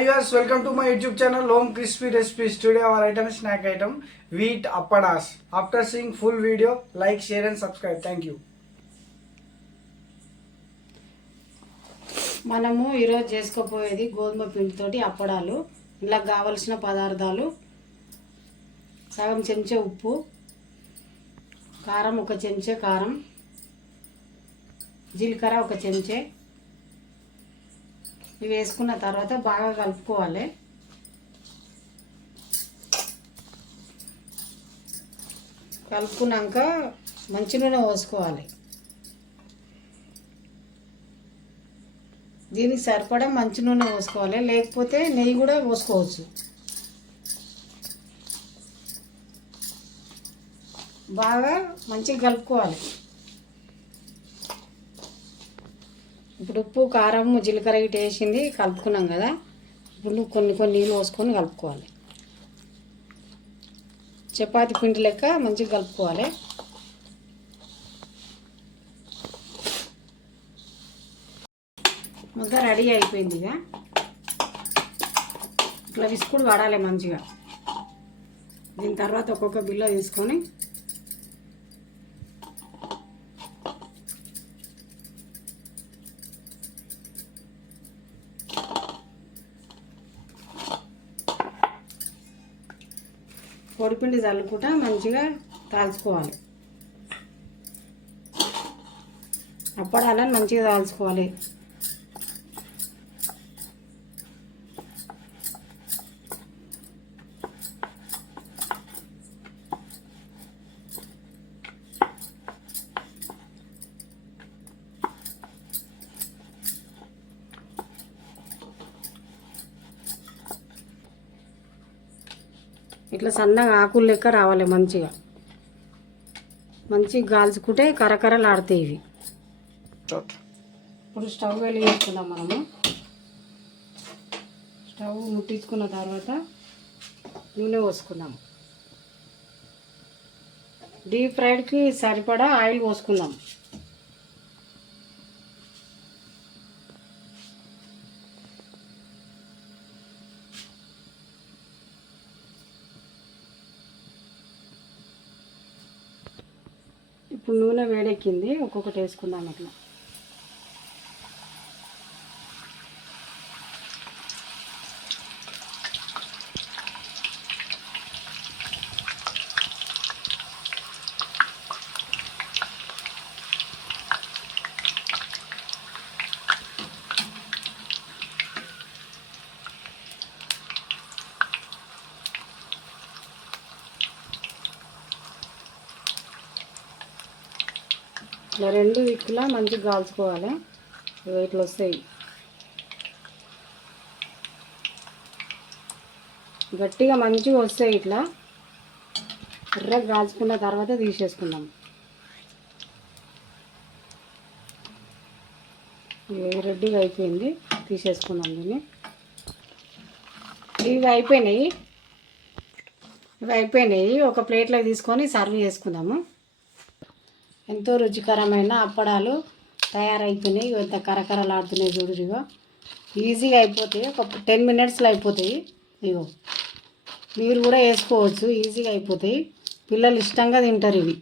Viewers, welcome to my YouTube channel Home Crispy Recipes. Today our item is snack item wheat appadas. After seeing full video, like, share and subscribe. Thank you. మనము ఈరోజు చేసుకోపోయేది గోధుమ పిండితోటి అప్పడాలు. ఇలా కావలసిన పదార్థాలు: సగం చెంచా ఉప్పు, కారం ఒక చెంచా కారం, జీలకర్ర ఒక చెంచా. ఇవి వేసుకున్న తర్వాత బాగా కలుపుకోవాలి. కలుపుకున్నాక మంచి నూనె పోసుకోవాలి. దీనికి సరిపడా మంచి నూనె పోసుకోవాలి, లేకపోతే నెయ్యి కూడా పోసుకోవచ్చు. బాగా మంచిగా కలుపుకోవాలి. ఇప్పుడు ఉప్పు, కారం, జీలకర్ర ఇటు వేసింది కలుపుకున్నాం కదా. ఇప్పుడు కొన్ని నీళ్ళు పోసుకొని కలుపుకోవాలి. చపాతీ పిండి లెక్క మంచిగా కలుపుకోవాలి. ముద్ద రెడీ అయిపోయింది. ఇక ఇట్లా విసుకుడు వాడాలి మంచిగా. దీని తర్వాత ఒక్కొక్క బిల్ల తీసుకొని పొడిపిండి చల్లుకుంటా మంచిగా కాల్చుకోవాలి. అప్పడాలని మంచిగా కాల్చుకోవాలి. ఇట్లా సన్నగా ఆకులు లెక్క రావాలి. మంచిగా కాల్చుకుంటే కరకరలాడతాయి ఇవి. ఇప్పుడు స్టవ్ వెలిగించుకుందాం. మనము స్టవ్ ముట్టించుకున్న తర్వాత నూనె పోసుకుందాం. డీప్ ఫ్రైడ్కి సరిపడా ఆయిల్ పోసుకుందాం. ఇప్పుడు నూనె వేడెక్కింది, ఒక్కొక్కటి వేసుకుందాం. అట్లా ఇట్లా రెండు దిక్కులా మంచిగా కాల్చుకోవాలి. ఇట్లా వస్తాయి. గట్టిగా మంచిగా వస్తాయి. ఇట్లా ఎర్రగా కాల్చుకున్న తర్వాత తీసేసుకుందాం. రెడ్డిగా అయిపోయింది, తీసేసుకుందాం దీన్ని. ఇవి అయిపోయినాయి. ఒక ప్లేట్లో తీసుకొని సర్వ్ చేసుకుందాము. ఎంతో రుచికరమైన అప్పడాలు తయారైపోయినాయి. ఇంత కరకరలాడుతున్నాయి చూడు. ఇగో ఈజీగా అయిపోతాయి. ఒక 10 minutesలో అయిపోతాయి. ఇగో మీరు కూడా వేసుకోవచ్చు, ఈజీగా అయిపోతాయి. పిల్లలు ఇష్టంగా తింటారు ఇవి.